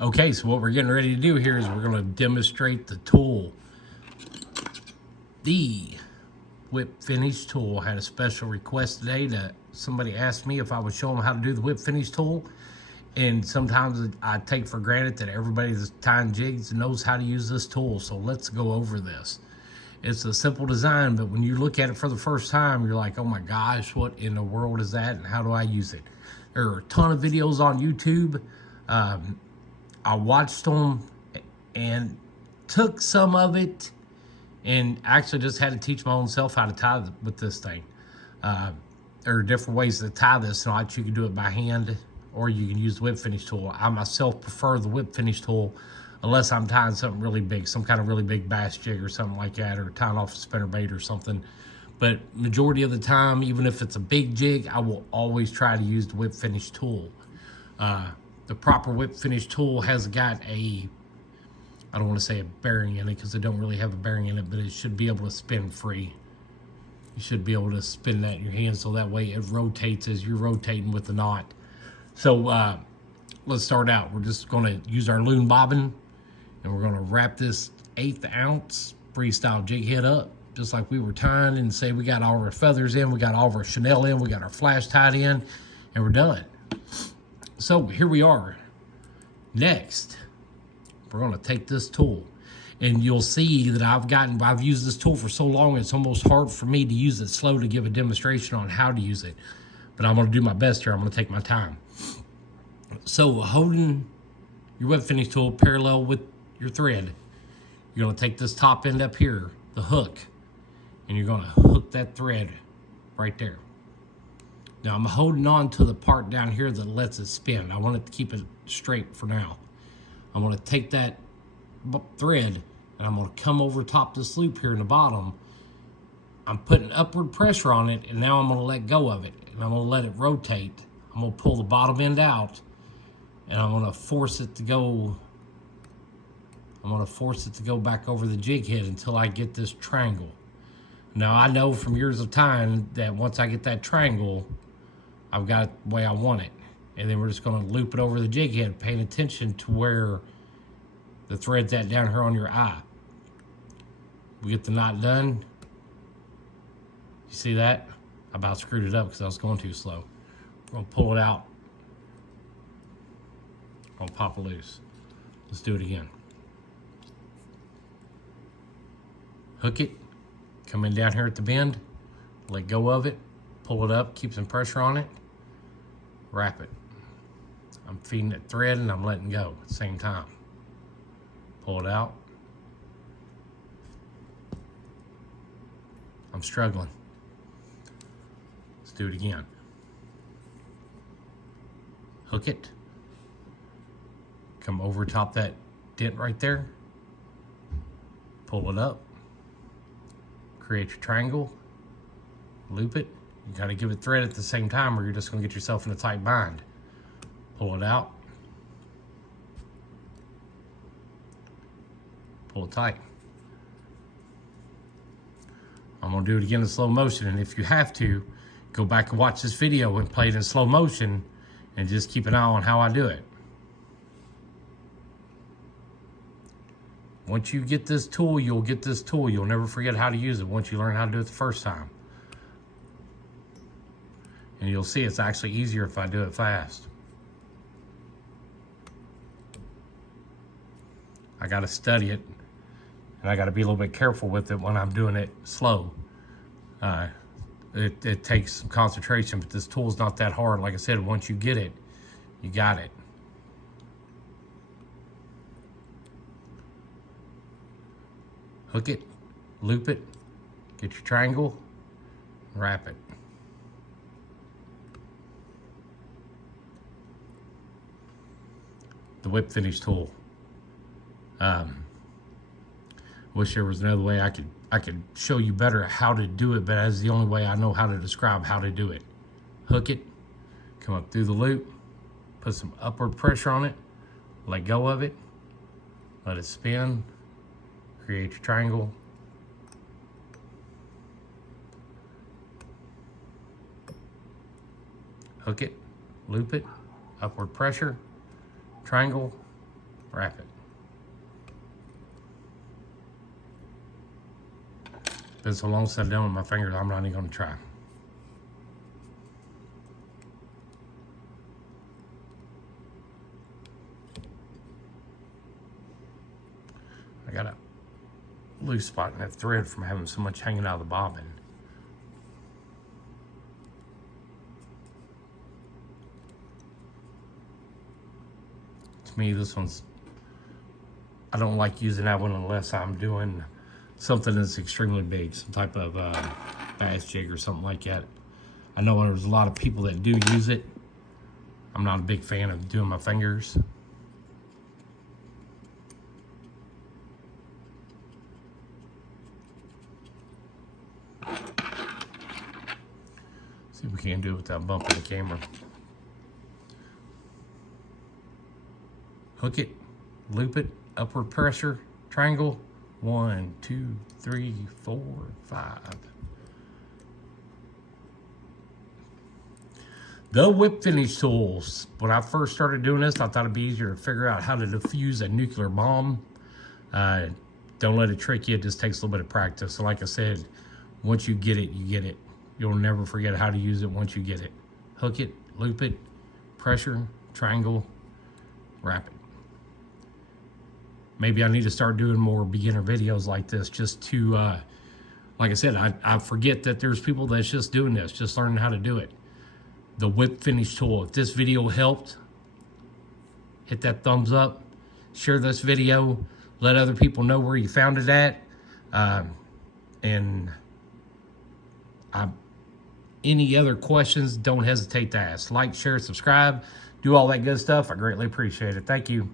Okay, so what we're getting ready to do here is we're going to demonstrate the tool. The whip finish tool had a special request today that somebody asked me if I would show them how to do the whip finish tool. And sometimes I take for granted that everybody that's tying jigs knows how to use this tool. So let's go over this. It's a simple design, but when you look at it for the first time, you're like, oh my gosh, what in the world is that? And how do I use it? There are a ton of videos on YouTube. I watched them and took some of it and actually just had to teach my own self how to tie with this thing. There are different ways to tie this. So you can do it by hand or you can use the whip finish tool. I myself prefer the whip finish tool unless I'm tying something really big, some kind of really big bass jig or something like that, or tying off a spinnerbait or something. But majority of the time, even if it's a big jig, I will always try to use the whip finish tool. The proper whip finish tool has got I don't want to say a bearing in it because it don't really have a bearing in it, but it should be able to spin free. You should be able to spin that in your hand so that way it rotates as you're rotating with the knot. So let's start out. We're just going to use our loon bobbin and we're going to wrap this 1/8 ounce freestyle jig head up just like we were tying, and say we got all our feathers in, we got all of our chenille in, we got our flash tied in, and we're done. So here we are. Next, we're going to take this tool, and you'll see that I've used this tool for so long it's almost hard for me to use it slow to give a demonstration on how to use it, but I'm going to do my best here. I'm going to take my time. So holding your whip finish tool parallel with your thread, you're going to take this top end up here, the hook, and you're going to hook that thread right there. Now I'm holding on to the part down here that lets it spin. I want it to keep it straight for now. I'm going to take that thread and I'm going to come over top this loop here in the bottom. I'm putting upward pressure on it, and now I'm going to let go of it, and I'm going to let it rotate. I'm going to pull the bottom end out, and I'm going to force it to go. I'm going to force it to go back over the jig head until I get this triangle. Now I know from years of time that once I get that triangle, I've got it the way I want it. And then we're just going to loop it over the jig head, paying attention to where the thread's at down here on your eye. We get the knot done. You see that? I about screwed it up because I was going too slow. I'm going to pull it out. I'm going to pop it loose. Let's do it again. Hook it. Come in down here at the bend. Let go of it. Pull it up. Keep some pressure on it. Wrap it. I'm feeding it thread and I'm letting go at the same time. Pull it out. I'm struggling. Let's do it again. Hook it. Come over top that dent right there. Pull it up. Create your triangle. Loop it. You gotta give it thread at the same time or you're just gonna get yourself in a tight bind. Pull it out. Pull it tight. I'm gonna do it again in slow motion, and if you have to, go back and watch this video and play it in slow motion and just keep an eye on how I do it. Once you get this tool, you'll get this tool. You'll never forget how to use it once you learn how to do it the first time. And you'll see it's actually easier if I do it fast. I gotta study it, and I gotta be a little bit careful with it when I'm doing it slow. It takes some concentration, but this tool's not that hard. Like I said, once you get it, you got it. Hook it, loop it, get your triangle, wrap it. The whip finish tool. Wish there was another way I could show you better how to do it, but that's the only way I know how to describe how to do it. Hook it, come up through the loop, put some upward pressure on it, let go of it, let it spin, create your triangle. Hook it, loop it, upward pressure, triangle, Wrap it. Been so long since I've done with my fingers, I'm not even going to try. I got a loose spot in that thread from having so much hanging out of the bobbin. To me, this one's, I don't like using that one unless I'm doing something that's extremely big, some type of bass jig or something like that. I know there's a lot of people that do use it. I'm not a big fan of doing my fingers. See if we can do it without bumping the camera. Hook it, loop it, upward pressure, triangle. 1, 2, 3, 4, 5. The whip finish tools. When I first started doing this, I thought it'd be easier to figure out how to defuse a nuclear bomb. Don't let it trick you. It just takes a little bit of practice. So like I said, once you get it, you get it. You'll never forget how to use it once you get it. Hook it, loop it, pressure, triangle, wrap it. Maybe I need to start doing more beginner videos like this just to, like I said, I forget that there's people that's just doing this, just learning how to do it. The whip finish tool. If this video helped, hit that thumbs up, share this video, let other people know where you found it at. Any other questions, don't hesitate to ask. Like, share, subscribe, do all that good stuff. I greatly appreciate it. Thank you.